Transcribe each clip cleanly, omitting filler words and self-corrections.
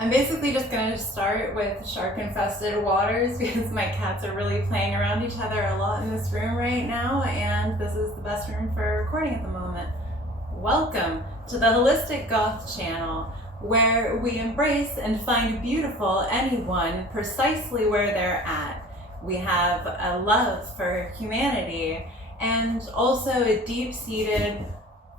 I'm basically just going to start with shark-infested waters because my cats are really playing around each other a lot in this room right now, and this is the best room for recording at the moment. Welcome to the Holistic Goth channel, where we embrace and find beautiful anyone precisely where they're at. We have a love for humanity and also a deep-seated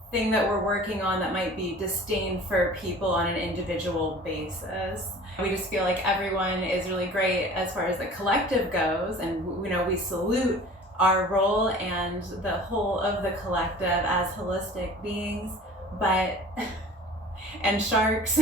thing that we're working on that might be disdain for people on an individual basis. We just feel like everyone is really great as far as the collective goes, and we salute our role and the whole of the collective as holistic beings, and sharks,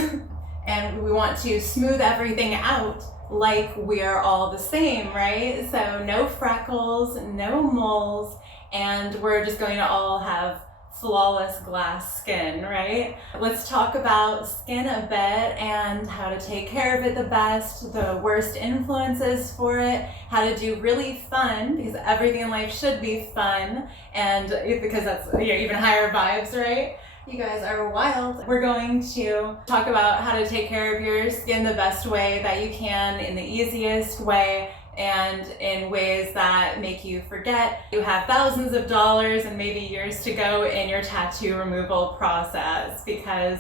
and we want to smooth everything out like we are all the same, right? So no freckles, no moles, and we're just going to all have flawless glass skin, right? Let's talk about skin a bit and how to take care of it the best, the worst influences for it, how to do really fun, because everything in life should be fun, and because that's even higher vibes, right? You guys are wild. We're going to talk about how to take care of your skin the best way that you can, in the easiest way, and in ways that make you forget you have thousands of dollars and maybe years to go in your tattoo removal process, because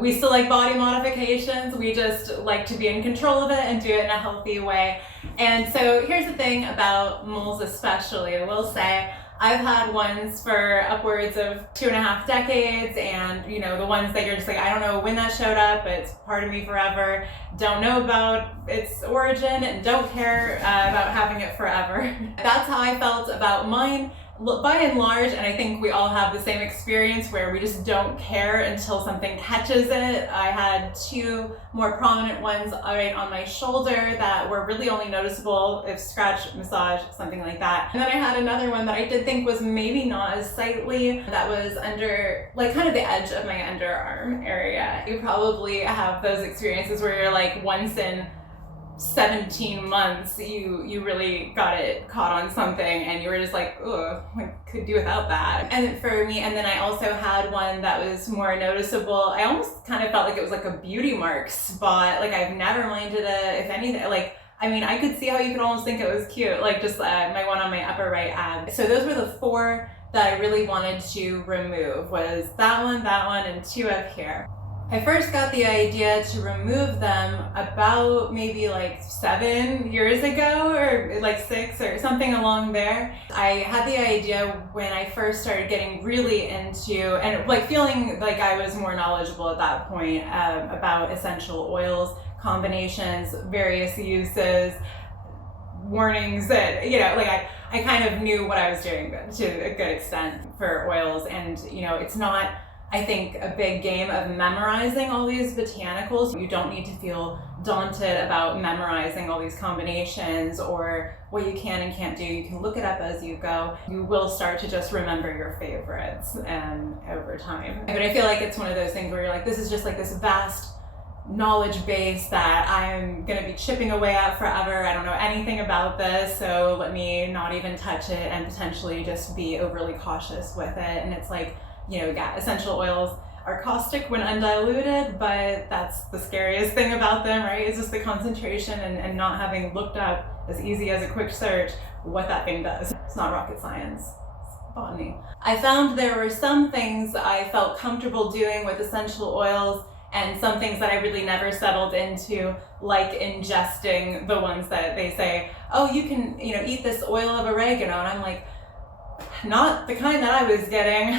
we still like body modifications. We just like to be in control of it and do it in a healthy way. And so here's the thing about moles especially. I will say I've had ones for upwards of 2.5 decades, and the ones that you're just like, I don't know when that showed up, it's part of me forever, don't know about its origin, and don't care about having it forever. That's how I felt about mine by and large, and I think we all have the same experience where we just don't care until something catches it. I had 2 more prominent ones right on my shoulder that were really only noticeable if scratch, massage, something like that. And then I had another one that I did think was maybe not as sightly, that was under, like, kind of the edge of my underarm area. You probably have those experiences where you're like, once in 17 months you really got it caught on something and you were just like, oh, I could do without that. And for me, and then I also had one that was more noticeable. I almost kind of felt like it was like a beauty mark spot. Like, I've never minded it, if anything. Like, I mean, I could see how you could almost think it was cute, like just my one on my upper right ab. So those were the 4 that I really wanted to remove, was that one, and 2 up here. I first got the idea to remove them about maybe like 7 years ago, or like 6 or something along there. I had the idea when I first started getting really into, and like feeling like I was more knowledgeable at that point about essential oils, combinations, various uses, warnings that, I kind of knew what I was doing to a good extent for oils. And, it's not, I think, a big game of memorizing all these botanicals. You don't need to feel daunted about memorizing all these combinations or what you can and can't do. You can look it up as you go. You will start to just remember your favorites over time. But I feel like it's one of those things where you're like, this is just like this vast knowledge base that I'm going to be chipping away at forever. I don't know anything about this, so let me not even touch it and potentially just be overly cautious with it. And it's like, essential oils are caustic when undiluted, but that's the scariest thing about them, right? It's just the concentration and not having looked up as easy as a quick search what that thing does. It's not rocket science, it's botany. I found there were some things I felt comfortable doing with essential oils and some things that I really never settled into, like ingesting the ones that they say, oh, you can, eat this oil of oregano. And I'm like, not the kind that I was getting.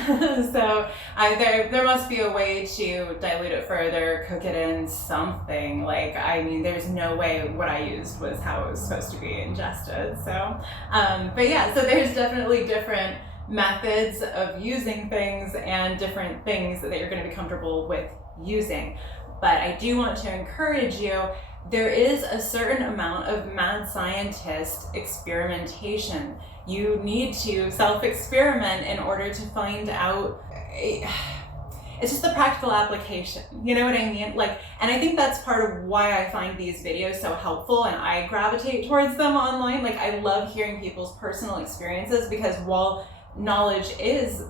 So there must be a way to dilute it further, cook it in something. There's no way what I used was how it was supposed to be ingested. So, but yeah, so there's definitely different methods of using things and different things that you're going to be comfortable with using. But I do want to encourage you, there is a certain amount of mad scientist experimentation. You need to self-experiment in order to find out. It's just the practical application, you know what I mean? And I think that's part of why I find these videos so helpful and I gravitate towards them online. I love hearing people's personal experiences, because while knowledge is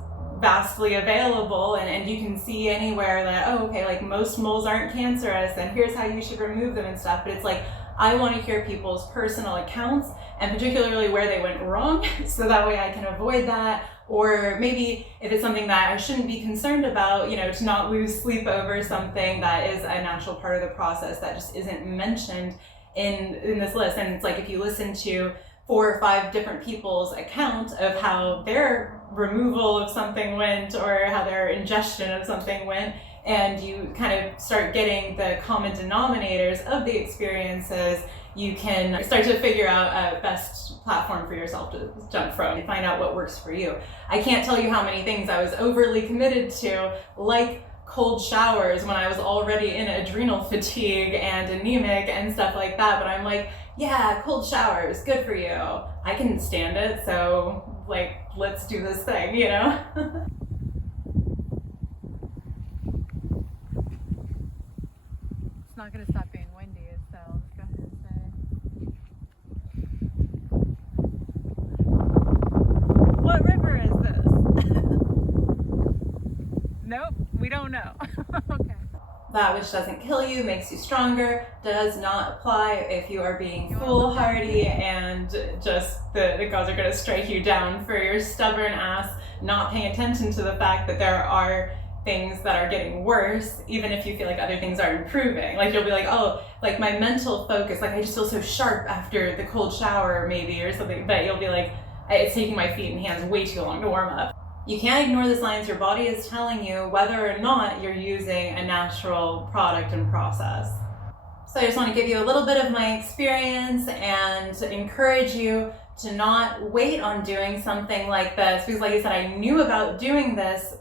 vastly available, and you can see anywhere that, oh, okay, like most moles aren't cancerous and here's how you should remove them and stuff. But it's like, I want to hear people's personal accounts, and particularly where they went wrong, so that way I can avoid that. Or maybe if it's something that I shouldn't be concerned about, you know, to not lose sleep over something that is a natural part of the process that just isn't mentioned in this list. And it's like, if you listen to 4 or 5 different people's account of how their removal of something went or how their ingestion of something went, and you kind of start getting the common denominators of the experiences, you can start to figure out a best platform for yourself to jump from and find out what works for you. I can't tell you how many things I was overly committed to, like cold showers, when I was already in adrenal fatigue and anemic and stuff like that. But I'm like, yeah, cold showers, good for you. I can stand it, so like, let's do this thing, you know? It's not going to stop being windy, so let's go ahead and say. What river is this? Nope, we don't know. Okay. That which doesn't kill you makes you stronger does not apply if you are being foolhardy and just the gods are going to strike you down for your stubborn ass not paying attention to the fact that there are things that are getting worse, even if you feel like other things are improving. Like, you'll be like, oh, like my mental focus, like I just feel so sharp after the cold shower maybe or something, but you'll be like, it's taking my feet and hands way too long to warm up. You can't ignore the signs your body is telling you whether or not you're using a natural product and process. So I just want to give you a little bit of my experience and encourage you to not wait on doing something like this, because like I said, I knew about doing this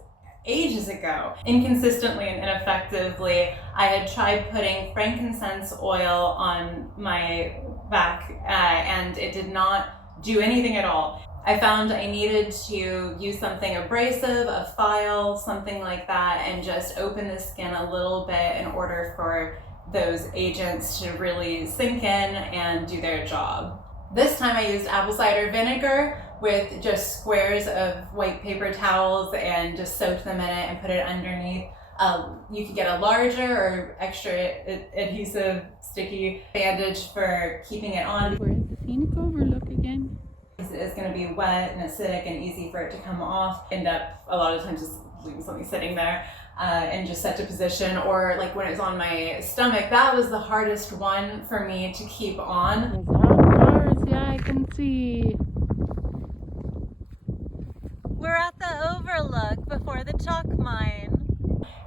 ages ago. Inconsistently and ineffectively, I had tried putting frankincense oil on my back and it did not do anything at all. I found I needed to use something abrasive, a file, something like that, and just open the skin a little bit in order for those agents to really sink in and do their job. This time I used apple cider vinegar with just squares of white paper towels and just soaked them in it and put it underneath. You could get a larger or extra adhesive sticky bandage for keeping it on. Where is the scenic overlook again? It's going to be wet and acidic and easy for it to come off. End up a lot of times just leaving something sitting there and just set to position. Or like when it was on my stomach, that was the hardest one for me to keep on. Yeah, I can see. We're at the overlook before the chalk mine.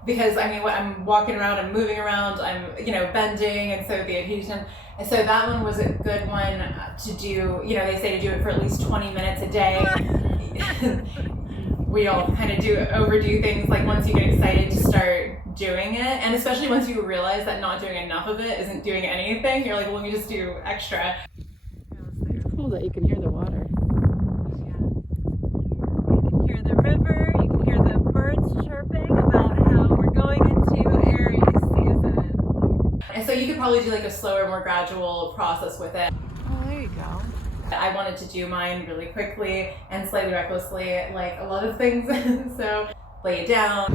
Because I mean, when I'm walking around, I'm moving around, I'm, you know, bending, and so the adhesion. And so that one was a good one to do. You know, they say to do it for at least 20 minutes a day. We all kind of overdo things. Like once you get excited to start doing it, and especially once you realize that not doing enough of it isn't doing anything, you're like, well, let me just do extra. It's cool that you can hear the water. Yeah. You can hear the river, you can hear the birds chirping about how we're going into Aries season. And so you could probably do like a slower, more gradual process with it. Oh, there you go. I wanted to do mine really quickly and slightly recklessly, like a lot of things. So lay it down.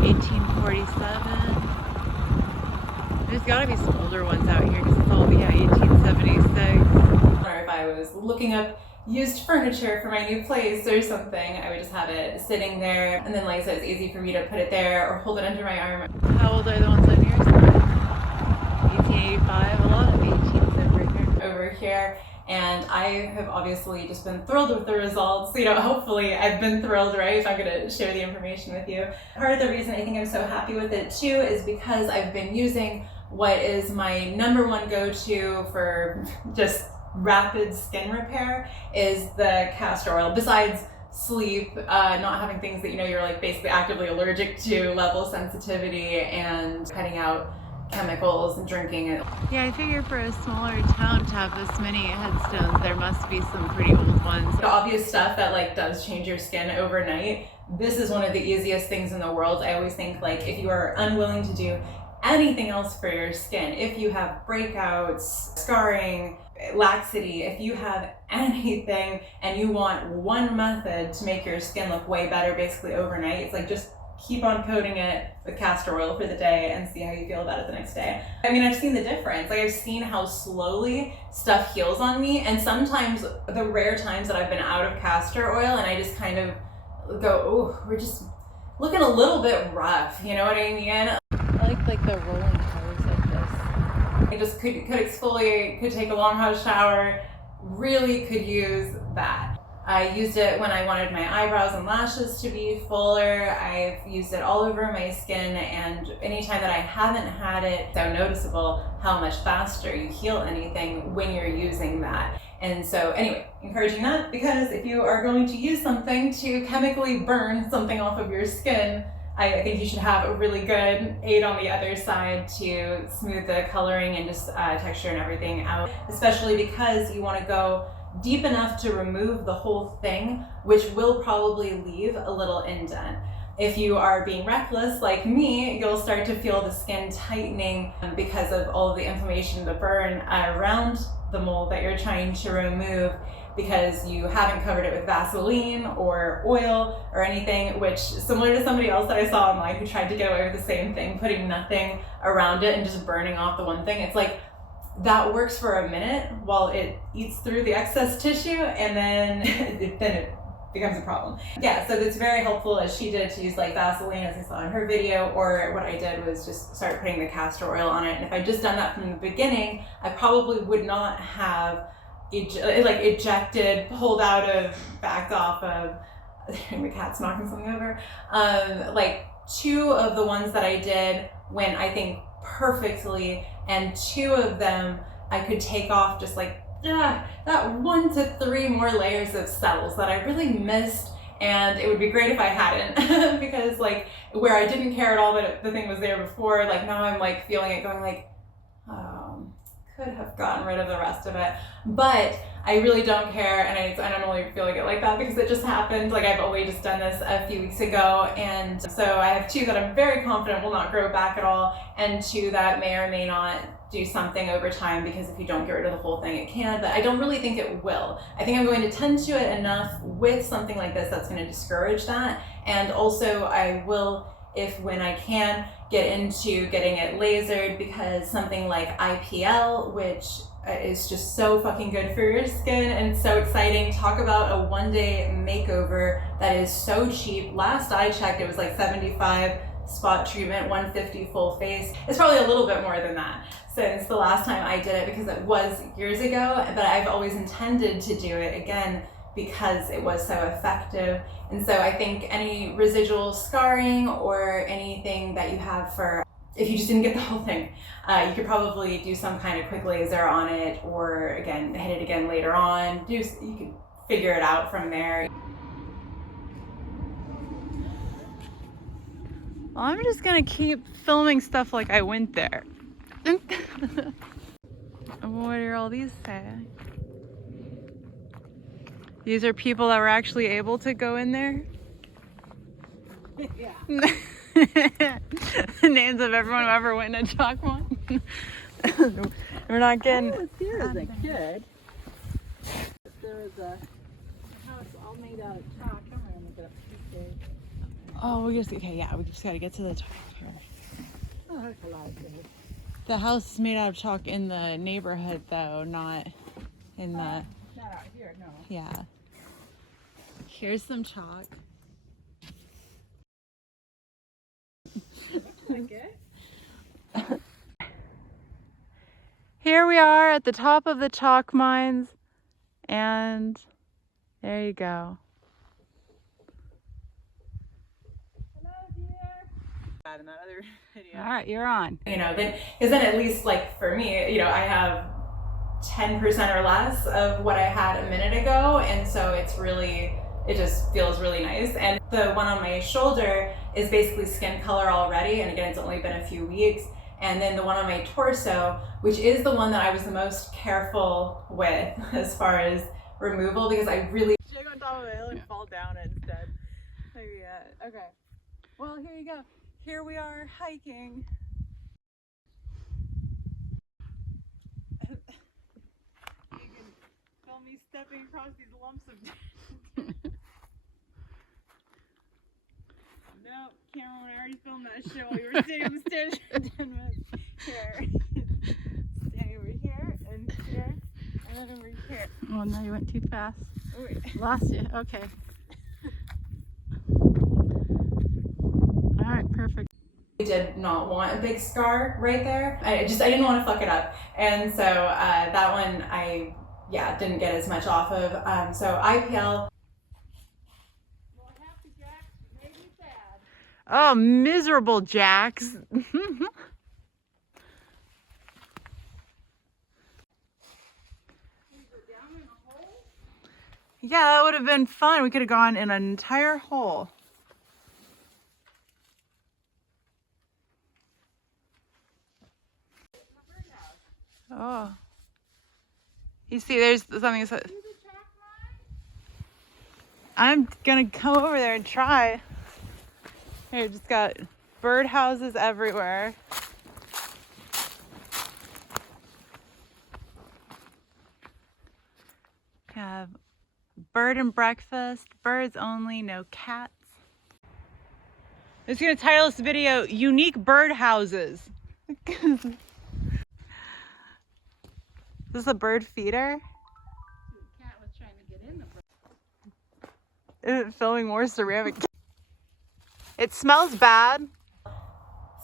1847. There's got to be some older ones out here because it's all, yeah, 1876. Or if I was looking up used furniture for my new place or something, I would just have it sitting there. And then like I said, it's easy for me to put it there or hold it under my arm. How old are the ones on your side? 1885, a lot of 18s over here. And I have obviously just been thrilled with the results. You know, hopefully I've been thrilled, right, if I'm going to share the information with you. Part of the reason I think I'm so happy with it too is because I've been using what is my #1 go-to for just rapid skin repair is the castor oil. Besides sleep, not having things that, you know, you're like basically actively allergic to, level sensitivity, and cutting out chemicals and drinking it. Yeah, I figure for a smaller town to have this many headstones, there must be some pretty old ones. The obvious stuff that like does change your skin overnight, this is one of the easiest things in the world. I always think like if you are unwilling to do anything else for your skin, if you have breakouts, scarring, laxity, if you have anything and you want one method to make your skin look way better basically overnight, it's like just keep on coating it with castor oil for the day and see how you feel about it the next day. I mean, I've seen the difference. Like, I've seen how slowly stuff heals on me, and sometimes the rare times that I've been out of castor oil and I just kind of go, oh, we're just looking a little bit rough, you know what I mean? I like the rolling hose like this. I just could exfoliate, could take a long hot shower, really could use that. I used it when I wanted my eyebrows and lashes to be fuller. I've used it all over my skin, and anytime that I haven't had it, it's so noticeable how much faster you heal anything when you're using that. And so anyway, encouraging that, because if you are going to use something to chemically burn something off of your skin, I think you should have a really good aid on the other side to smooth the coloring and just texture and everything out, especially because you want to go deep enough to remove the whole thing, which will probably leave a little indent. If you are being reckless like me, you'll start to feel the skin tightening because of all of the inflammation, the burn around the mole that you're trying to remove, because you haven't covered it with Vaseline or oil or anything, which, similar to somebody else that I saw online who tried to get away with the same thing, putting nothing around it and just burning off the one thing. It's like, that works for a minute while it eats through the excess tissue, and then it becomes a problem. Yeah, so it's very helpful, as she did, to use like Vaseline, as I saw in her video, or what I did was just start putting the castor oil on it. And if I'd just done that from the beginning, I probably would not have ejected, pulled out of, backed off of, the cat's knocking something over. Like 2 of the ones that I did went, I think, perfectly, and 2 of them I could take off just like that 1 to 3 more layers of cells that I really missed. And it would be great if I hadn't because like where I didn't care at all that the thing was there before, like now I'm like feeling it going like, could have gotten rid of the rest of it, but I really don't care, and I don't really feel like it like that because it just happened. Like, I've only just done this a few weeks ago, and so I have 2 that I'm very confident will not grow back at all, and 2 that may or may not do something over time, because if you don't get rid of the whole thing, it can, but I don't really think it will. I think I'm going to tend to it enough with something like this that's going to discourage that, and also I will, if when I can, get into getting it lasered, because something like IPL, which is just so fucking good for your skin and so exciting. Talk about a one-day makeover that is so cheap. Last I checked, it was like $75 spot treatment, $150 full face. It's probably a little bit more than that since the last time I did it, because it was years ago, but I've always intended to do it again because it was so effective. And so I think any residual scarring or anything that you have for, if you just didn't get the whole thing, you could probably do some kind of quick laser on it, or again, hit it again later on. You could figure it out from there. Well, I'm just gonna keep filming stuff like I went there. What are all these saying? These are people that were actually able to go in there? Yeah. The names of everyone who ever went in a chalk one. We're not getting. I was here as a kid. There was a house all made out of chalk. I'm gonna look it up. Oh, we just gotta get to the top here. Oh, there's a lot of things. The house is made out of chalk in the neighborhood, though, not in the. Not out here, no. Yeah. Here's some chalk. Like it? Here we are at the top of the chalk mines, and there you go. Hello, dear. In that other video. All right, you're on. You know, then, because then at least like for me, you know, I have 10% or less of what I had a minute ago, and so it's really, it just feels really nice. And the one on my shoulder is basically skin color already, and again, it's only been a few weeks. And then the one on my torso, which is the one that I was the most careful with as far as removal, because I really Should I go on top of a hill and fall down instead? Maybe, okay. Well, here you go. Here we are hiking. film me stepping across these lumps of Nope, Cameron, I already filmed that show while you were sitting on the stairs for 10 minutes. Here. Standing over here and here and then over here. Oh, no, you went too fast. Oh, wait. Lost you. Okay. All right, perfect. I did not want a big scar right there. I didn't want to fuck it up. And so that one I didn't get as much off of. So IPL. Oh, miserable Jax. Yeah, that would have been fun. We could have gone in an entire hole. Oh. You see, there's something that says... I'm gonna come over there and try. Here, just got bird houses everywhere. Have bird and breakfast, birds only, no cats. I'm just gonna title this video Unique Bird Houses. Is this a bird feeder? The cat was trying to get in the bird. Is it filming more ceramic? It smells bad.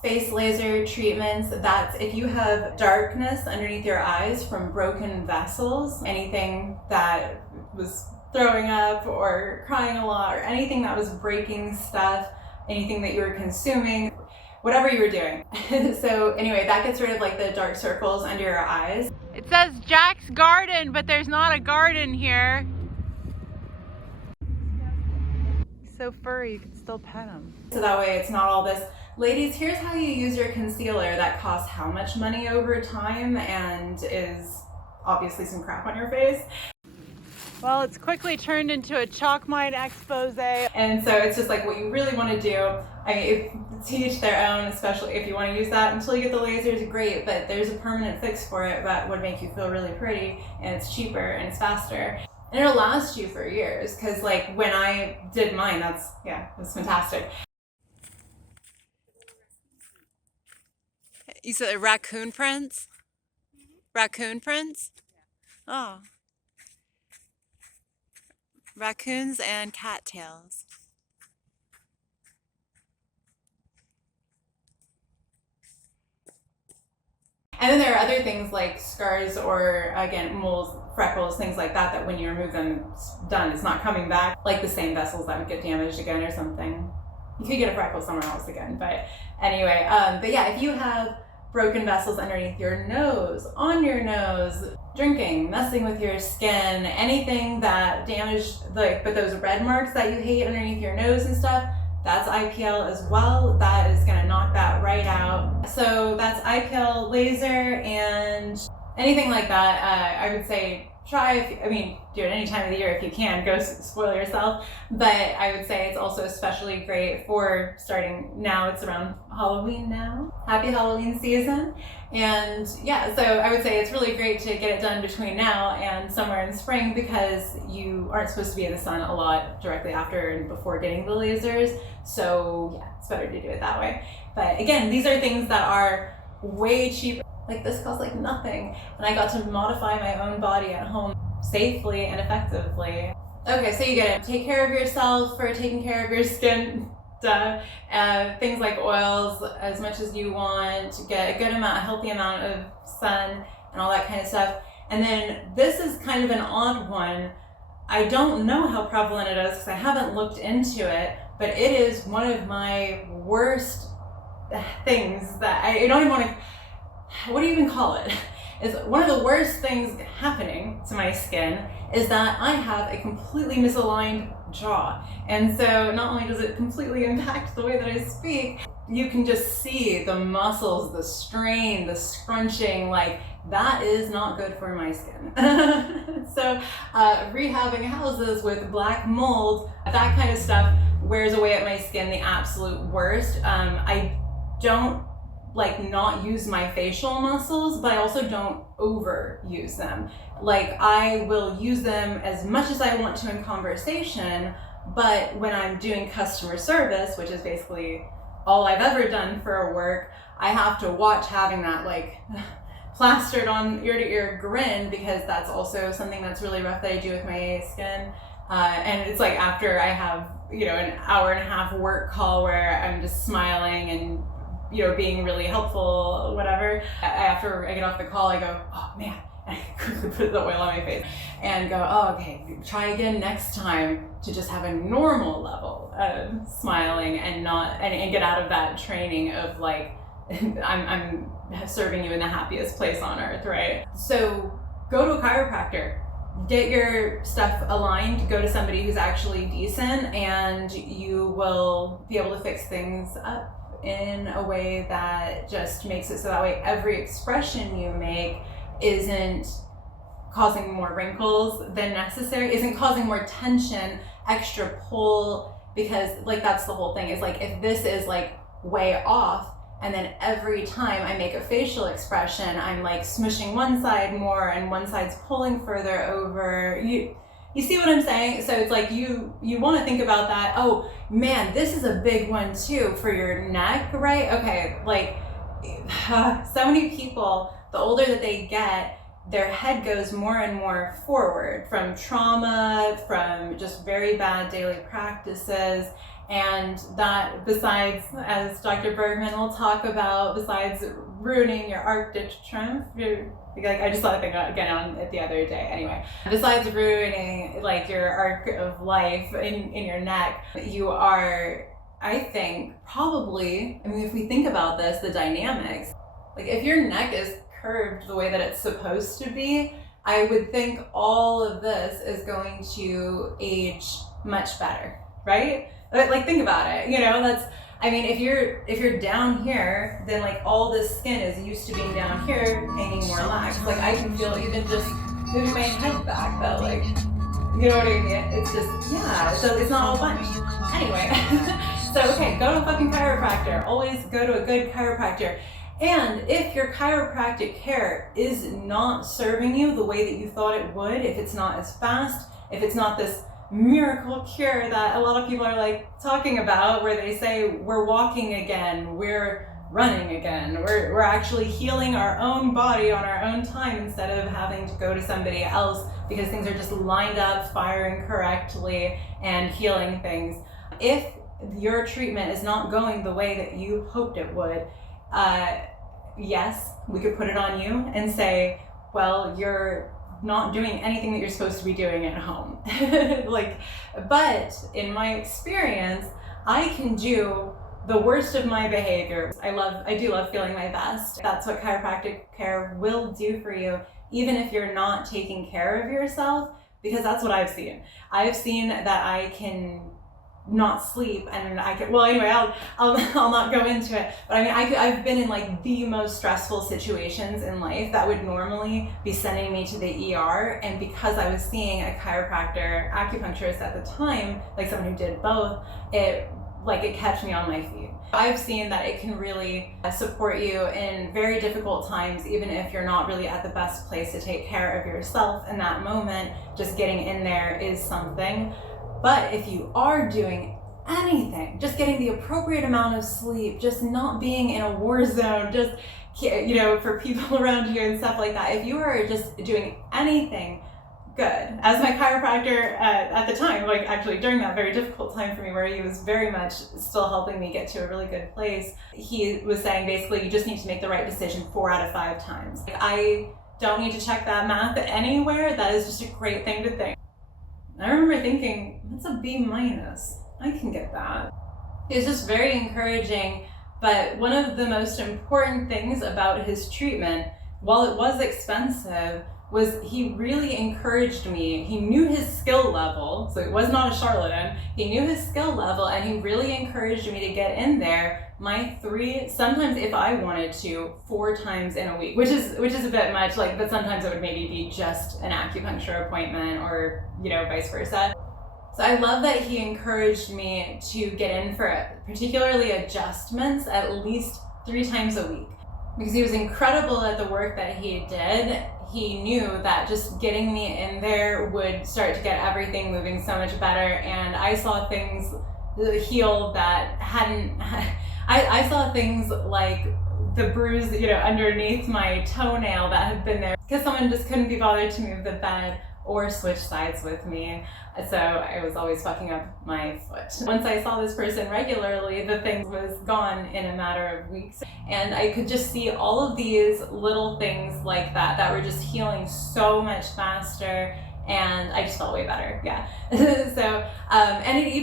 Face laser treatments, that's if you have darkness underneath your eyes from broken vessels, anything that was throwing up or crying a lot or anything that was breaking stuff, anything that you were consuming, whatever you were doing. So anyway, that gets rid of like the dark circles under your eyes. It says Jack's Garden, but there's not a garden here. He's so furry, you can still pet him. So that way it's not all this, ladies, here's how you use your concealer that costs how much money over time and is obviously some crap on your face. Well, it's quickly turned into a chalk mine expose. And so it's just like what you really want to do. I mean, to each their own, especially if you want to use that until you get the lasers, great, but there's a permanent fix for it that would make you feel really pretty, and it's cheaper and it's faster. And it'll last you for years, because like when I did mine, it was fantastic. You said raccoon prints? Raccoon prints? Oh. Raccoons and cattails. And then there are other things like scars or, again, moles, freckles, things like that, that when you remove them, it's done. It's not coming back. Like the same vessels that would get damaged again or something. You could get a freckle somewhere else again. But anyway, but yeah, if you have broken vessels underneath your nose, on your nose, drinking, messing with your skin, anything that damaged, but those red marks that you hate underneath your nose and stuff, that's IPL as well. That is gonna knock that right out. So that's IPL laser, and anything like that, I would say try, do it any time of the year if you can, go spoil yourself. But I would say it's also especially great for starting now. It's around Halloween now. Happy Halloween season. And yeah, so I would say it's really great to get it done between now and somewhere in spring, because you aren't supposed to be in the sun a lot directly after and before getting the lasers. So yeah, it's better to do it that way. But again, these are things that are way cheaper. Like this costs like nothing, and I got to modify my own body at home safely and effectively. Okay, so you get it. Take care of yourself for taking care of your skin. Things like oils as much as you want, get a good amount, a healthy amount of sun and all that kind of stuff. And then this is kind of an odd one. I don't know how prevalent it is because I haven't looked into it, but it is one of my worst things that I don't even want to, what do you even call it? Is one of the worst things happening to my skin is that I have a completely misaligned jaw. And so not only does it completely impact the way that I speak, you can just see the muscles, the strain, the scrunching, like that is not good for my skin. So rehabbing houses with black mold, that kind of stuff wears away at my skin the absolute worst. I don't like not use my facial muscles, but I also don't overuse them. Like I will use them as much as I want to in conversation, but when I'm doing customer service, which is basically all I've ever done for work, I have to watch having that like plastered on ear to ear grin, because that's also something that's really rough that I do with my skin. And it's like after I have, you know, an hour and a half work call where I'm just smiling and, you know, being really helpful, whatever. After I get off the call, I go, oh man, and I quickly put the oil on my face and go, oh, okay, try again next time to just have a normal level of smiling and not, and get out of that training of like, I'm serving you in the happiest place on earth, right? So go to a chiropractor. Get your stuff aligned, go to somebody who's actually decent, and you will be able to fix things up in a way that just makes it so that way every expression you make isn't causing more wrinkles than necessary, isn't causing more tension, extra pull, because like that's the whole thing, is like if this is like way off, and then every time I make a facial expression, I'm like smushing one side more and one side's pulling further over. You see what I'm saying? So it's like you want to think about that. Oh man, this is a big one too for your neck, right? Okay, like so many people, the older that they get, their head goes more and more forward from trauma, from just very bad daily practices. And that, besides, as Dr. Bergman will talk about, besides ruining your arc de triomphe, like I just saw that thing again on it the other day. Anyway, besides ruining like your arc of life in your neck, you are, I think, probably, I mean, if we think about this, the dynamics, like if your neck is curved the way that it's supposed to be, I would think all of this is going to age much better, right? Like think about it, you know, that's, I mean, if you're down here, then like all this skin is used to being down here, hanging more lax. Like I can feel even just moving my head back that like, you know what I mean? It's just, yeah, so it's not all bunch. Anyway, so okay, go to a fucking chiropractor. Always go to a good chiropractor. And if your chiropractic care is not serving you the way that you thought it would, if it's not as fast, if it's not this miracle cure that a lot of people are like talking about, where they say we're walking again, we're running again, we're actually healing our own body on our own time instead of having to go to somebody else because things are just lined up, firing correctly and healing things. If your treatment is not going the way that you hoped it would, yes, we could put it on you and say, well, you're not doing anything that you're supposed to be doing at home. Like, but in my experience, I can do the worst of my behavior. I do love feeling my best. That's what chiropractic care will do for you, even if you're not taking care of yourself, because that's what I've seen. I've seen that I can not sleep, and I could, well anyway, I'll not go into it, but I mean I've been in like the most stressful situations in life that would normally be sending me to the ER, and because I was seeing a chiropractor, acupuncturist at the time, like someone who did both, it kept me on my feet. I've seen that it can really support you in very difficult times, even if you're not really at the best place to take care of yourself in that moment. Just getting in there is something. But if you are doing anything, just getting the appropriate amount of sleep, just not being in a war zone, just, you know, for people around you and stuff like that, if you are just doing anything good, as my chiropractor at the time, like actually during that very difficult time for me where he was very much still helping me get to a really good place, he was saying basically you just need to make the right decision 4 out of 5 times. Like, I don't need to check that math anywhere. That is just a great thing to think. I remember thinking, that's a B-. I can get that. It was just very encouraging, but one of the most important things about his treatment, while it was expensive, was he really encouraged me. He knew his skill level, so it was not a charlatan. He knew his skill level, and he really encouraged me to get in there my 3, sometimes if I wanted to, 4 times in a week, which is a bit much, like, but sometimes it would maybe be just an acupuncture appointment or, you know, vice versa. So I love that he encouraged me to get in for particularly adjustments at least 3 times a week. Because he was incredible at the work that he did, he knew that just getting me in there would start to get everything moving so much better. And I saw things heal that hadn't, I saw things like the bruise, underneath my toenail that had been there because someone just couldn't be bothered to move the bed or switch sides with me. So I was always fucking up my foot. Once I saw this person regularly, the thing was gone in a matter of weeks. And I could just see all of these little things like that were just healing so much faster. And I just felt way better, yeah. So, and it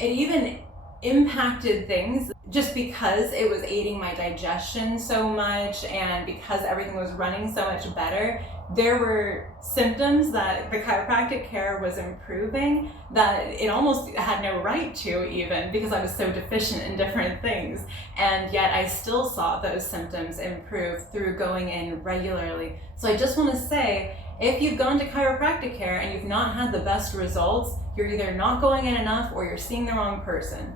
even impacted things just because it was aiding my digestion so much and because everything was running so much better. There were symptoms that the chiropractic care was improving that it almost had no right to, even because I was so deficient in different things. And yet I still saw those symptoms improve through going in regularly. So I just want to say, if you've gone to chiropractic care and you've not had the best results, you're either not going in enough or you're seeing the wrong person.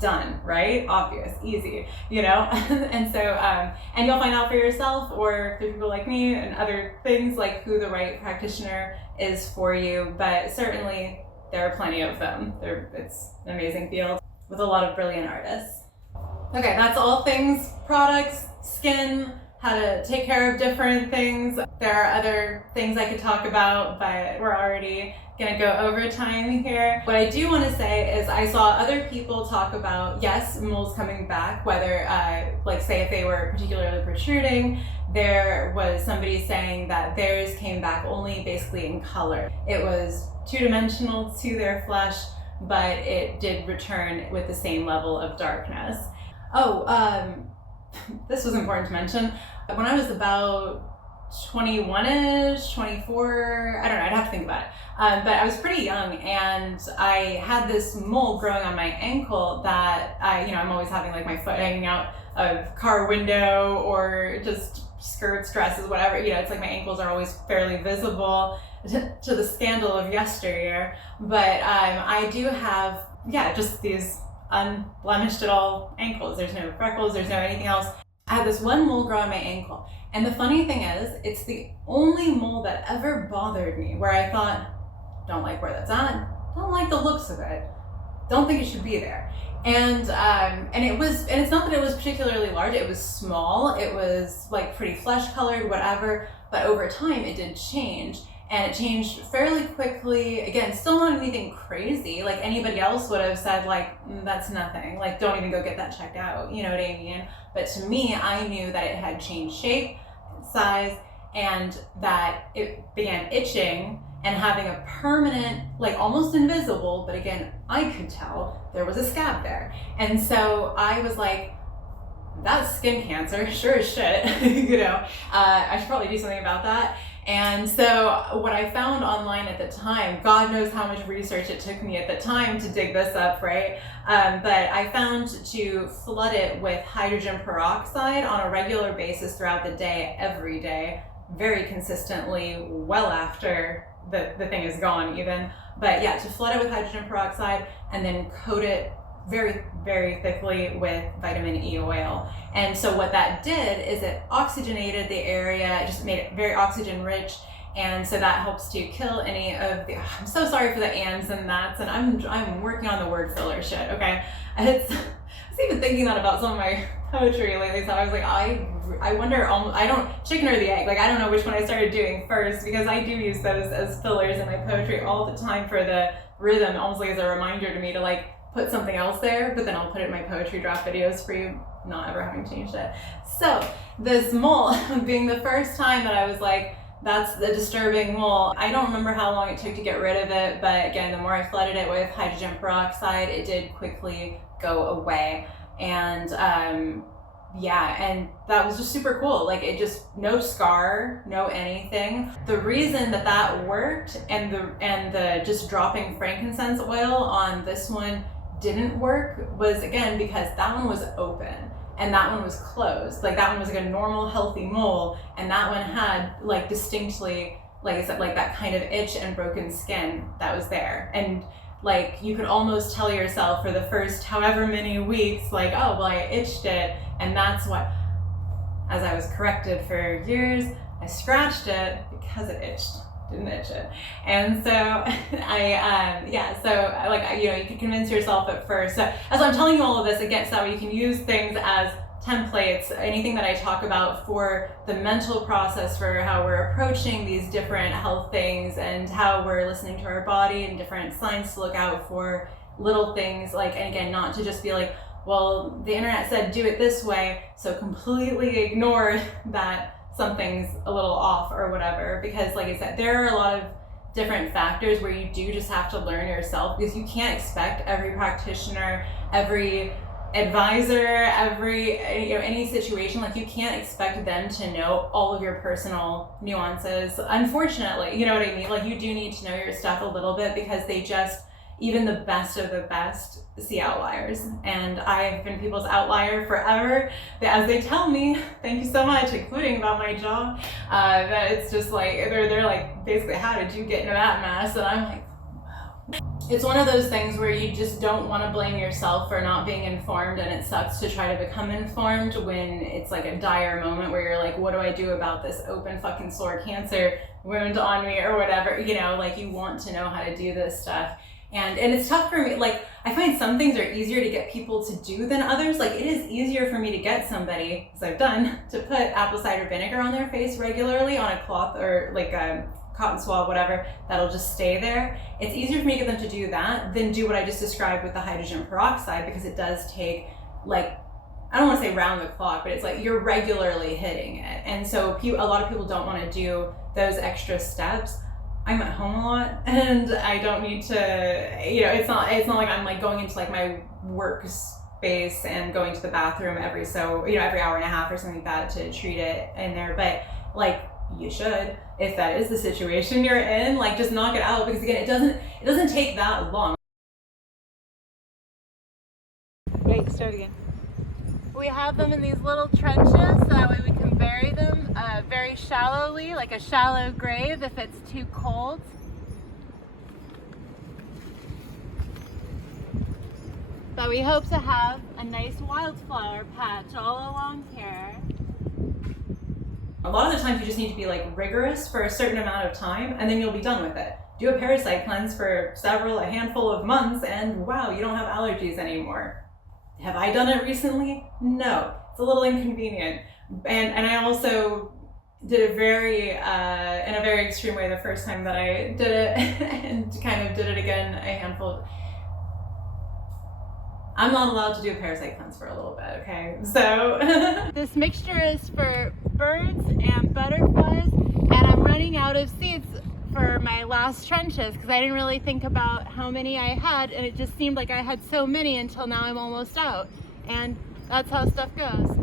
Done, right? Obvious, easy, and so and you'll find out for yourself or through people like me and other things, like who the right practitioner is for you. But certainly there are plenty of them. It's an amazing field with a lot of brilliant artists. Okay, that's all things products, skin, how to take care of different things. There are other things I could talk about, but we're already gonna go over time here. What I do want to say is I saw other people talk about, yes, moles coming back, whether like say if they were particularly protruding. There was somebody saying that theirs came back only basically in color. It was 2-dimensional to their flesh, but it did return with the same level of darkness. This was important to mention. When I was about 21-ish, 24, I don't know, I'd have to think about it. But I was pretty young and I had this mole growing on my ankle that I'm always having like my foot hanging out of car window or just skirts, dresses, whatever. It's like my ankles are always fairly visible to the scandal of yesteryear. But I do have, just these unblemished at all ankles. There's no freckles, there's no anything else. I had this one mole grow on my ankle. And the funny thing is, it's the only mole that ever bothered me where I thought, don't like where that's at, don't like the looks of it, don't think it should be there. And it's not that it was particularly large, it was small, it was like pretty flesh colored, whatever, but over time it did change. And it changed fairly quickly. Again, still not anything crazy. Like anybody else would have said, like, that's nothing. Like, don't even go get that checked out. You know what I mean? But to me, I knew that it had changed shape, size, and that it began itching and having a permanent, like almost invisible, but again, I could tell there was a scab there. And so I was like, that's skin cancer, sure as shit. I should probably do something about that. And so what I found online at the time, God knows how much research it took me at the time to dig this up, right? But I found to flood it with hydrogen peroxide on a regular basis throughout the day, every day, very consistently, well after the thing is gone even. But yeah, to flood it with hydrogen peroxide and then coat it very, very thickly with vitamin E oil. And so what that did is it oxygenated the area, it just made it very oxygen rich. And so that helps to kill any of the, I'm so sorry for the ands and that's, and I'm working on the word filler shit, okay? I was even thinking that about some of my poetry lately, so I was like, I wonder, I don't, chicken or the egg, like I don't know which one I started doing first, because I do use those as fillers in my poetry all the time for the rhythm, almost like as a reminder to me to like put something else there, but then I'll put it in my poetry drop videos for you, not ever having changed it. So this mole being the first time that I was like, that's the disturbing mole. I don't remember how long it took to get rid of it, but again, the more I flooded it with hydrogen peroxide, it did quickly go away. And and that was just super cool. Like it just, no scar, no anything. The reason that worked and the just dropping frankincense oil on this one didn't work was, again, because that one was open and that one was closed. Like that one was like a normal healthy mole, and that one had like distinctly, like I said, like that kind of itch and broken skin that was there. And like you could almost tell yourself for the first however many weeks, like, oh, well, I itched it, and that's what, as I was corrected for years, I scratched it because it itched, didn't itch it. And so you can convince yourself at first. So as I'm telling you all of this, again, so that way you can use things as templates, anything that I talk about for the mental process for how we're approaching these different health things and how we're listening to our body and different signs to look out for, little things like, and again, not to just be like, well, the internet said do it this way, so completely ignore that something's a little off or whatever, because like I said, there are a lot of different factors where you do just have to learn yourself, because you can't expect every practitioner, every advisor, every any situation, like you can't expect them to know all of your personal nuances, unfortunately. You know what I mean? Like you do need to know your stuff a little bit, because they just, even the best of the best see outliers, and I've been people's outlier forever, as they tell me, thank you so much, including about my jaw, that it's just like they're like, basically, how did you get into that mess? And I'm like, it's one of those things where you just don't want to blame yourself for not being informed, and it sucks to try to become informed when it's like a dire moment where you're like, what do I do about this open fucking sore cancer wound on me or whatever, like you want to know how to do this stuff. And it's tough for me, like I find some things are easier to get people to do than others. Like it is easier for me to get somebody, as I've done, to put apple cider vinegar on their face regularly on a cloth or like a cotton swab, whatever, that'll just stay there. It's easier for me to get them to do that than do what I just described with the hydrogen peroxide, because it does take, like, I don't want to say round the clock, but it's like you're regularly hitting it. And so a lot of people don't want to do those extra steps. I'm at home a lot, and I don't need to, it's not like I'm like going into like my workspace and going to the bathroom every hour and a half or something like that to treat it in there. But like, you should, if that is the situation you're in, like just knock it out, because again, it doesn't take that long. Wait, start again. We have them in these little trenches, so that way we can bury them very shallowly, like a shallow grave if it's too cold. But we hope to have a nice wildflower patch all along here. A lot of the times you just need to be like rigorous for a certain amount of time, and then you'll be done with it. Do a parasite cleanse for a handful of months, and wow, you don't have allergies anymore. Have I done it recently? No. It's a little inconvenient. And I also did it in a very extreme way the first time that I did it, and kind of did it again a handful. I'm not allowed to do a parasite cleanse for a little bit, okay? So this mixture is for birds and butterflies, and I'm running out of seeds for my last trenches because I didn't really think about how many I had, and it just seemed like I had so many until now I'm almost out, and that's how stuff goes.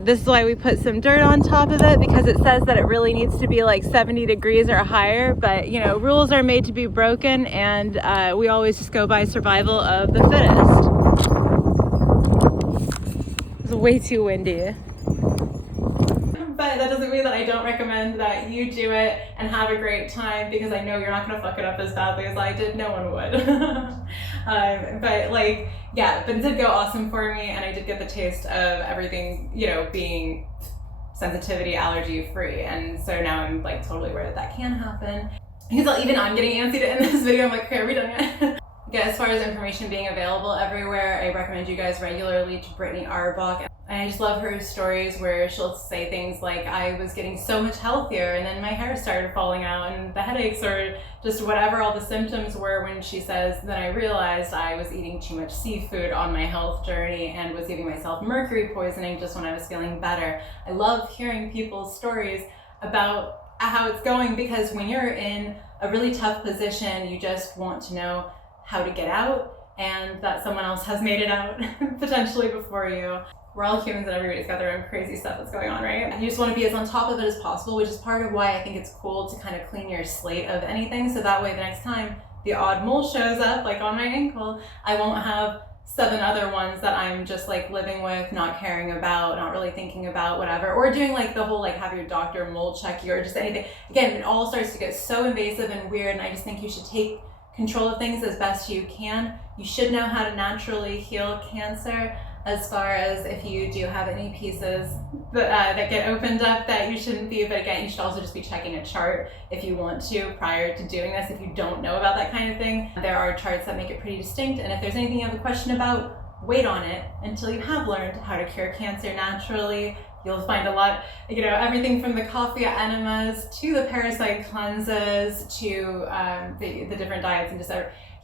This is why we put some dirt on top of it, because it says that it really needs to be like 70 degrees or higher, but rules are made to be broken, and we always just go by survival of the fittest. It's way too windy. But that doesn't mean that I don't recommend that you do it and have a great time, because I know you're not going to fuck it up as badly as I did. No one would. But it did go awesome for me, and I did get the taste of everything, being sensitivity, allergy free. And so now I'm like totally aware that can happen. Because even I'm getting antsy to end this video. I'm like, okay, are we done yet? Yeah, as far as information being available everywhere, I recommend you guys regularly to Brittany Arbach. And I just love her stories where she'll say things like, I was getting so much healthier, and then my hair started falling out, and the headaches, or just whatever all the symptoms were, when she says, then I realized I was eating too much seafood on my health journey and was giving myself mercury poisoning just when I was feeling better. I love hearing people's stories about how it's going, because when you're in a really tough position, you just want to know how to get out, and that someone else has made it out potentially before you. We're all humans, and everybody's got their own crazy stuff that's going on, right? And you just want to be as on top of it as possible, which is part of why I think it's cool to kind of clean your slate of anything, so that way the next time the odd mole shows up, like on my ankle, I won't have 7 other ones that I'm just like living with, not caring about, not really thinking about, whatever, or doing like the whole like have your doctor mole check you or just anything. Again, it all starts to get so invasive and weird, and I just think you should take control of things as best you can. You should know how to naturally heal cancer, as far as if you do have any pieces that get opened up that you shouldn't be. But again, you should also just be checking a chart if you want to prior to doing this. If you don't know about that kind of thing, there are charts that make it pretty distinct. And if there's anything you have a question about, wait on it until you have learned how to cure cancer naturally. You'll find a lot, everything from the coffee enemas to the parasite cleanses to the different diets, and just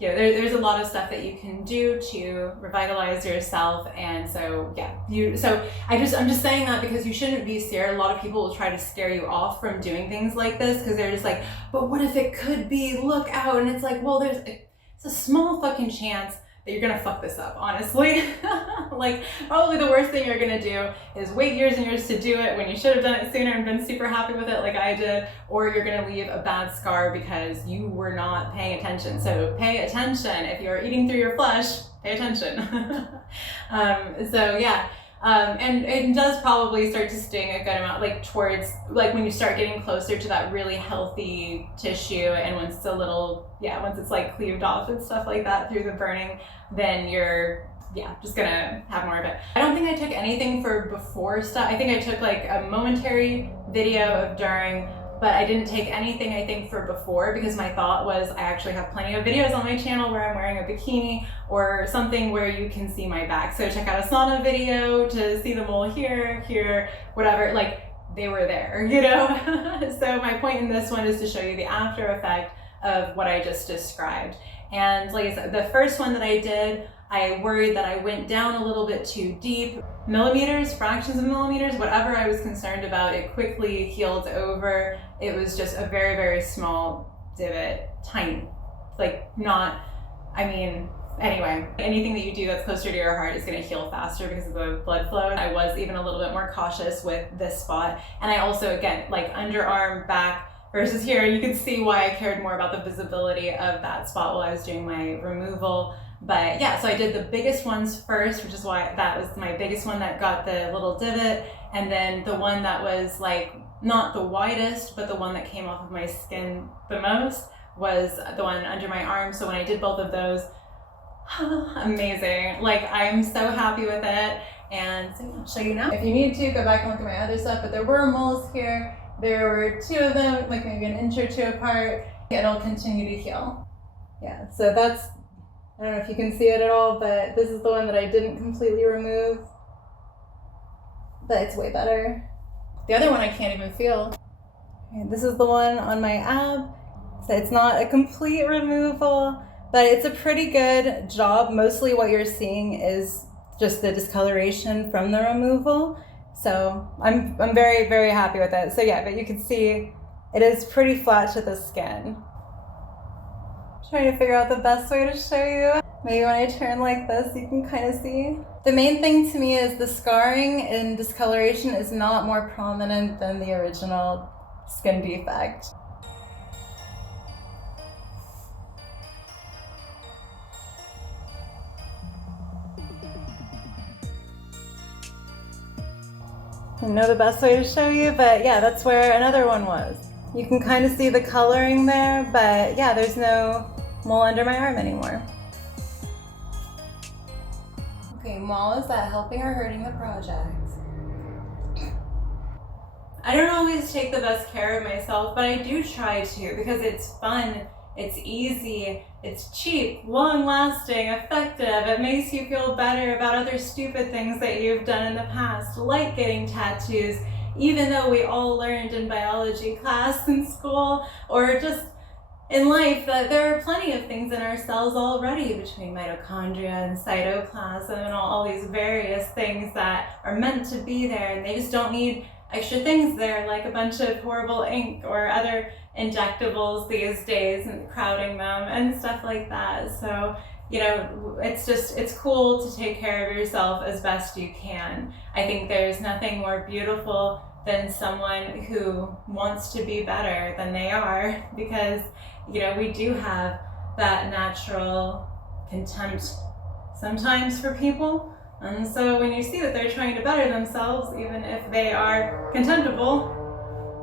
there's a lot of stuff that you can do to revitalize yourself. And so I'm just saying that because you shouldn't be scared. A lot of people will try to scare you off from doing things like this because they're just like, but what if it could be, look out. And it's like, well, it's a small fucking chance that you're gonna fuck this up, honestly. Like, probably the worst thing you're gonna do is wait years and years to do it when you should have done it sooner and been super happy with it like I did, or you're gonna leave a bad scar because you were not paying attention. So pay attention. If you're eating through your flesh, pay attention. And it does probably start to sting a good amount, towards when you start getting closer to that really healthy tissue, and once it's cleaved off and stuff like that through the burning, then you're just gonna have more of it. I don't think I took anything for before stuff. I think I took a momentary video of during, but I didn't take anything, I think, for before, because my thought was I actually have plenty of videos on my channel where I'm wearing a bikini or something where you can see my back. So check out a sauna video to see the mole here, whatever, they were there, So my point in this one is to show you the after effect of what I just described. And like I said, the first one that I did, I worried that I went down a little bit too deep. Millimeters, fractions of millimeters, whatever I was concerned about, it quickly healed over. It was just a very, very small divot, tiny. Anyway, anything that you do that's closer to your heart is gonna heal faster because of the blood flow. I was even a little bit more cautious with this spot. And I also, again, underarm, back, versus here, you can see why I cared more about the visibility of that spot while I was doing my removal. But so I did the biggest ones first, which is why that was my biggest one that got the little divot. And then the one that was not the widest, but the one that came off of my skin the most was the one under my arm. So when I did both of those, amazing. I'm so happy with it. And so I'll show you now. If you need to, go back and look at my other stuff, but there were moles here. There were two of them, maybe an inch or two apart. It'll continue to heal. So that's, I don't know if you can see it at all, but this is the one that I didn't completely remove. But it's way better. The other one I can't even feel. And this is the one on my ab. So it's not a complete removal, but it's a pretty good job. Mostly what you're seeing is just the discoloration from the removal. So I'm very, very happy with it. So but you can see it is pretty flat to the skin. Trying to figure out the best way to show you. Maybe when I turn like this, you can kind of see. The main thing to me is the scarring and discoloration is not more prominent than the original skin defect. I know the best way to show you, but that's where another one was. You can kind of see the coloring there, but there's no mole under my arm anymore. Okay, mole, is that helping or hurting the project? I don't always take the best care of myself, but I do try to because it's fun, it's easy, it's cheap, long-lasting, effective. It makes you feel better about other stupid things that you've done in the past, like getting tattoos, even though we all learned in biology class in school or just in life that there are plenty of things in our cells already between mitochondria and cytoplasm and all these various things that are meant to be there, and they just don't need extra things there like a bunch of horrible ink or other injectables these days and crowding them and stuff like that. So it's cool to take care of yourself as best you can. I think there's nothing more beautiful than someone who wants to be better than they are, because we do have that natural contempt sometimes for people. And so when you see that they're trying to better themselves, even if they are contemptible,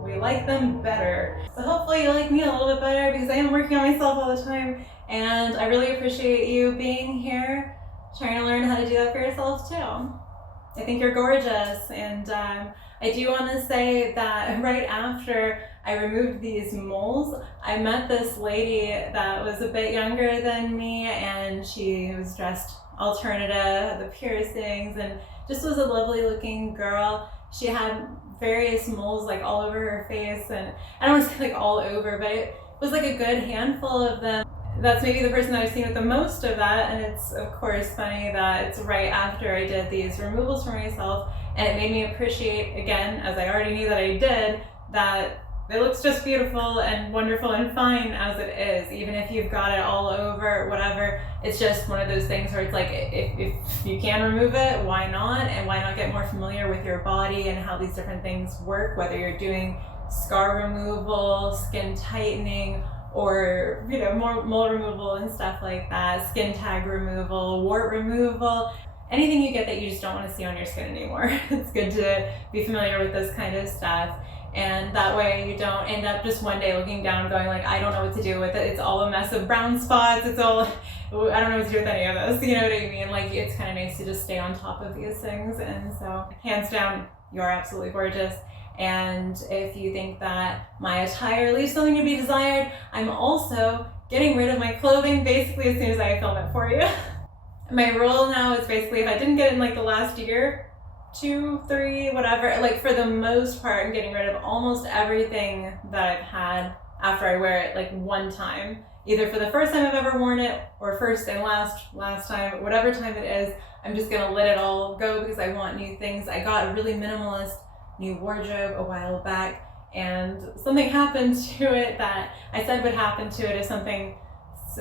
we like them better. So hopefully you like me a little bit better, because I am working on myself all the time. And I really appreciate you being here, trying to learn how to do that for yourself too. I think you're gorgeous, and I do want to say that right after I removed these moles, I met this lady that was a bit younger than me, and she was dressed alternative, had the piercings, and just was a lovely looking girl. She had various moles like all over her face, and I don't want to say like all over, but it was like a good handful of them. That's maybe the person that I've seen with the most of that, and it's of course funny that it's right after I did these removals for myself, and it made me appreciate, again, as I already knew that I did, that it looks just beautiful and wonderful and fine as it is, even if you've got it all over, whatever. It's just one of those things where it's like, if you can remove it, why not? And why not get more familiar with your body and how these different things work, whether you're doing scar removal, skin tightening, or more mole removal and stuff like that, skin tag removal, wart removal, anything you get that you just don't want to see on your skin anymore. It's good to be familiar with this kind of stuff, and that way you don't end up just one day looking down going like, I don't know what to do with it, it's all a mess of brown spots, it's all, I don't know what to do with any of this, you know what I mean? Like, it's kind of nice to just stay on top of these things. And so hands down, you're absolutely gorgeous. And if you think that my attire leaves something to be desired, I'm also getting rid of my clothing basically as soon as I film it for you. My rule now is basically, if I didn't get it in like the last year, 2, 3, whatever, like for the most part, I'm getting rid of almost everything that I've had after I wear it like one time, either for the first time I've ever worn it or first and last time, whatever time it is. I'm just gonna let it all go because I want new things. I got a really minimalist new wardrobe a while back, and something happened to it that I said would happen to it if something,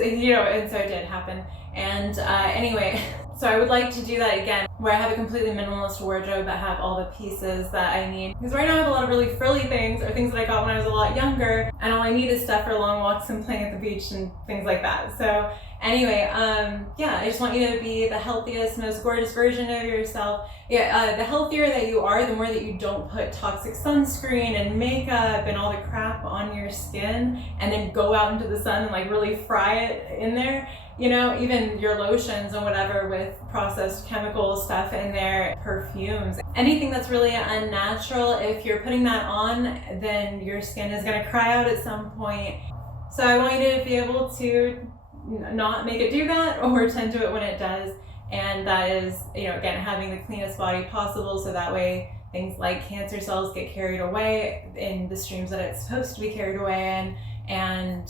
and so it did happen. And anyway, so I would like to do that again, where I have a completely minimalist wardrobe that have all the pieces that I need. Because right now I have a lot of really frilly things, or things that I got when I was a lot younger, and all I need is stuff for long walks and playing at the beach and things like that. So anyway, yeah, I just want you to be the healthiest, most gorgeous version of yourself. Yeah, the healthier that you are, the more that you don't put toxic sunscreen and makeup and all the crap on your skin, and then go out into the sun and like really fry it in there. Even your lotions and whatever with processed chemical stuff in there, perfumes, anything that's really unnatural, if you're putting that on, then your skin is gonna cry out at some point. So I want you to be able to not make it do that or tend to it when it does. And that is, again, having the cleanest body possible, so that way things like cancer cells get carried away in the streams that it's supposed to be carried away in, and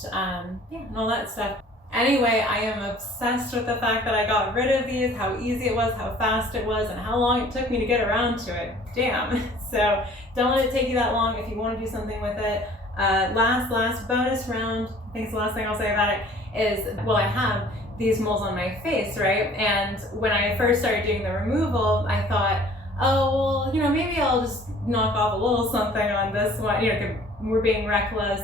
all that stuff. Anyway, I am obsessed with the fact that I got rid of these, how easy it was, how fast it was, and how long it took me to get around to it. Damn. So don't let it take you that long if you want to do something with it. Last bonus round, I think it's the last thing I'll say about it, is, well, I have these moles on my face, right? And when I first started doing the removal, I thought, oh, well, maybe I'll just knock off a little something on this one. We're being reckless.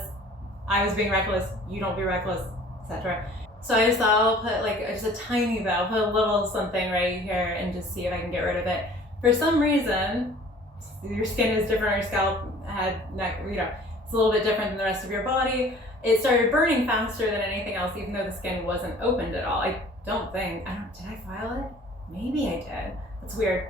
I was being reckless. You don't be reckless, etc. So I just thought I'll put like just a tiny bit, I'll put a little something right here and just see if I can get rid of it. For some reason, your skin is different, your scalp, head, neck, it's a little bit different than the rest of your body. It started burning faster than anything else, even though the skin wasn't opened at all. Did I file it? Maybe I did. That's weird.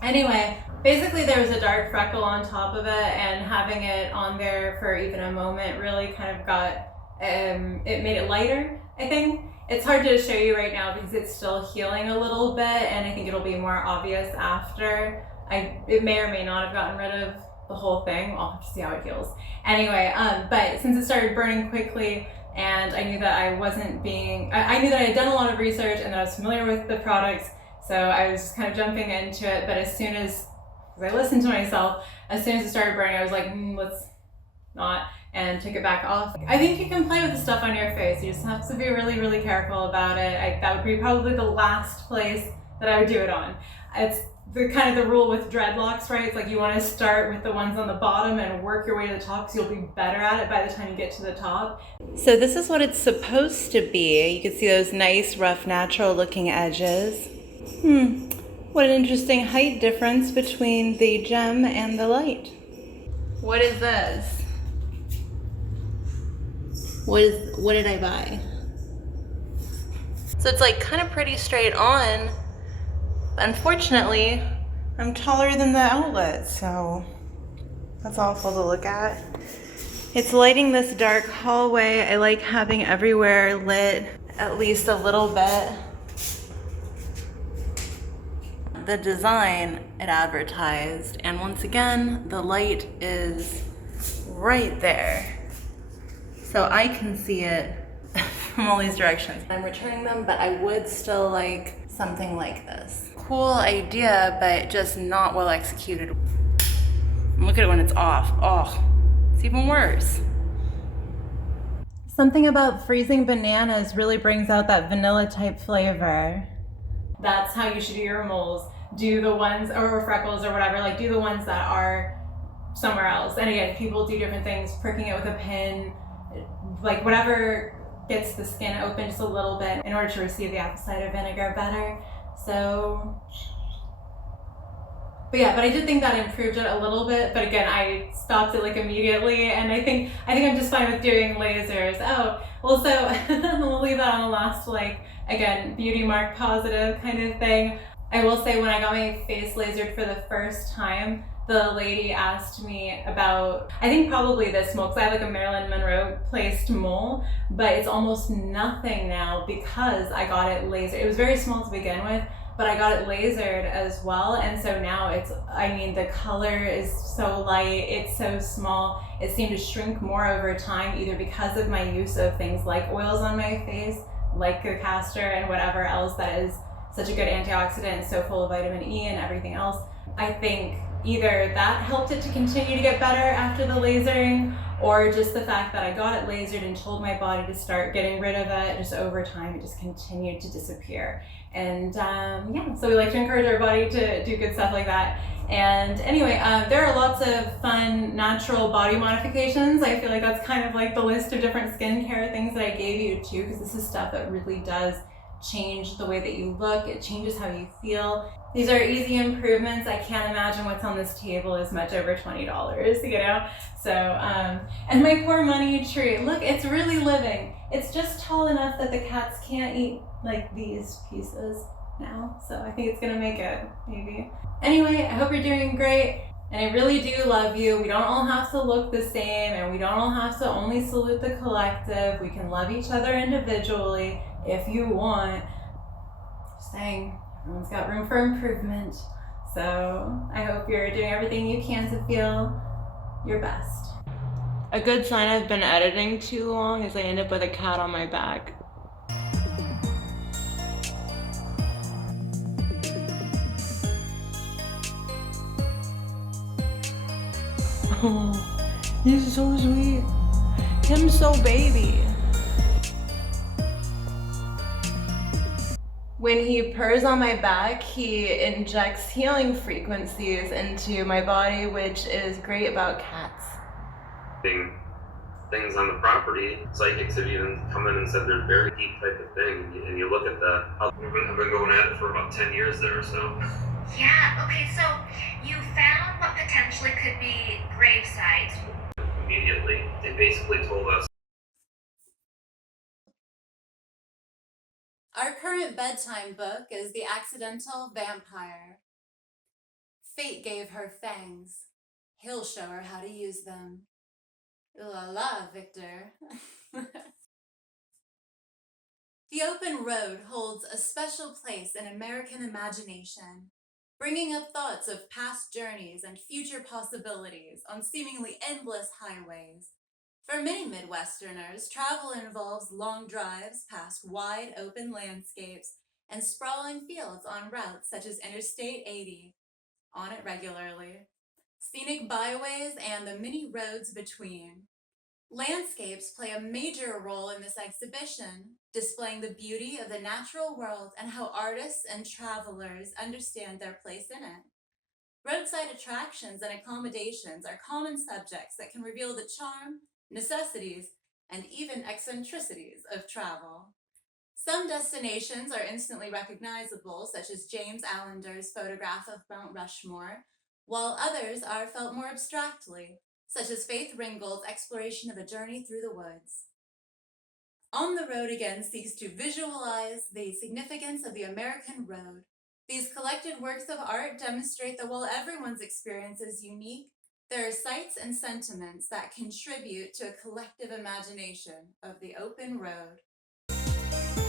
Anyway, basically there was a dark freckle on top of it, and having it on there for even a moment really kind of got, it made it lighter, I think. It's hard to show you right now because it's still healing a little bit, and I think it'll be more obvious after. It may or may not have gotten rid of the whole thing. I'll have to see how it heals. Anyway, but since it started burning quickly, and I knew that I knew that I had done a lot of research and that I was familiar with the products, so I was just kind of jumping into it. But as soon as I listened to myself, as soon as it started burning, I was like, let's not, and took it back off. I think you can play with the stuff on your face. You just have to be really, really careful about it. That would be probably the last place that I would do it on. It's the kind of the rule with dreadlocks, right? It's like you want to start with the ones on the bottom and work your way to the top, because you'll be better at it by the time you get to the top. So this is what it's supposed to be. You can see those nice, rough, natural looking edges. What an interesting height difference between the gem and the light. What is this? What did I buy? So it's like kind of pretty straight on. Unfortunately, I'm taller than the outlet, so that's awful to look at. It's lighting this dark hallway. I like having everywhere lit at least a little bit. The design it advertised, and once again, the light is right there. So I can see it from all these directions. I'm returning them, but I would still like something like this. Cool idea, but just not well executed. Look at it when it's off. Oh, it's even worse. Something about freezing bananas really brings out that vanilla type flavor. That's how you should do your moles. Do the ones, or freckles or whatever, like do the ones that are somewhere else. And again, people do different things, pricking it with a pin, like whatever gets the skin open just a little bit in order to receive the apple cider vinegar better. So, but yeah, but I did think that improved it a little bit. But again, I stopped it like immediately, and I think I'm just fine with doing lasers. Oh, well, so we'll leave that on the last, like, again, beauty mark positive kind of thing. I will say when I got my face lasered for the first time, the lady asked me about, I think probably this mole, because I have like a Marilyn Monroe placed mole, but it's almost nothing now because I got it lasered. It was very small to begin with, but I got it lasered as well, and so now it's, I mean, the color is so light, it's so small, it seemed to shrink more over time, either because of my use of things like oils on my face, like the castor and whatever else that is such a good antioxidant, so full of vitamin E and everything else. I think either that helped it to continue to get better after the lasering, or just the fact that I got it lasered and told my body to start getting rid of it, just over time it just continued to disappear. And yeah, so we like to encourage our body to do good stuff like that. And anyway, there are lots of fun natural body modifications. I feel like that's kind of like the list of different skincare things that I gave you too, because this is stuff that really does change the way that you look. It changes how you feel. These are easy improvements. I can't imagine what's on this table is much over $20, you know? So, and my poor money tree, look, it's really living. It's just tall enough that the cats can't eat like these pieces now. So I think it's gonna make it, maybe. Anyway, I hope you're doing great. And I really do love you. We don't all have to look the same, and we don't all have to only salute the collective. We can love each other individually if you want. Just saying, everyone's got room for improvement. So I hope you're doing everything you can to feel your best. A good sign I've been editing too long is I end up with a cat on my back. Oh, he's so sweet. Him so baby. When he purrs on my back, he injects healing frequencies into my body, which is great about cats. Things on the property, psychics have even come in and said they're very deep type of thing, and you look at the, I've been going at it for about 10 years there, so. Yeah, okay, so you found what potentially could be grave sites. Immediately, they basically told us. Our current bedtime book is The Accidental Vampire. Fate gave her fangs. He'll show her how to use them. La la, Victor. The open road holds a special place in American imagination, bringing up thoughts of past journeys and future possibilities on seemingly endless highways. For many Midwesterners, travel involves long drives past wide open landscapes and sprawling fields on routes such as Interstate 80, on it regularly, scenic byways, and the many roads between. Landscapes play a major role in this exhibition, displaying the beauty of the natural world and how artists and travelers understand their place in it. Roadside attractions and accommodations are common subjects that can reveal the charm, necessities, and even eccentricities of travel. Some destinations are instantly recognizable, such as James Allender's photograph of Mount Rushmore, while others are felt more abstractly, such as Faith Ringgold's exploration of a journey through the woods. On the Road Again seeks to visualize the significance of the American road. These collected works of art demonstrate that while everyone's experience is unique, there are sights and sentiments that contribute to a collective imagination of the open road.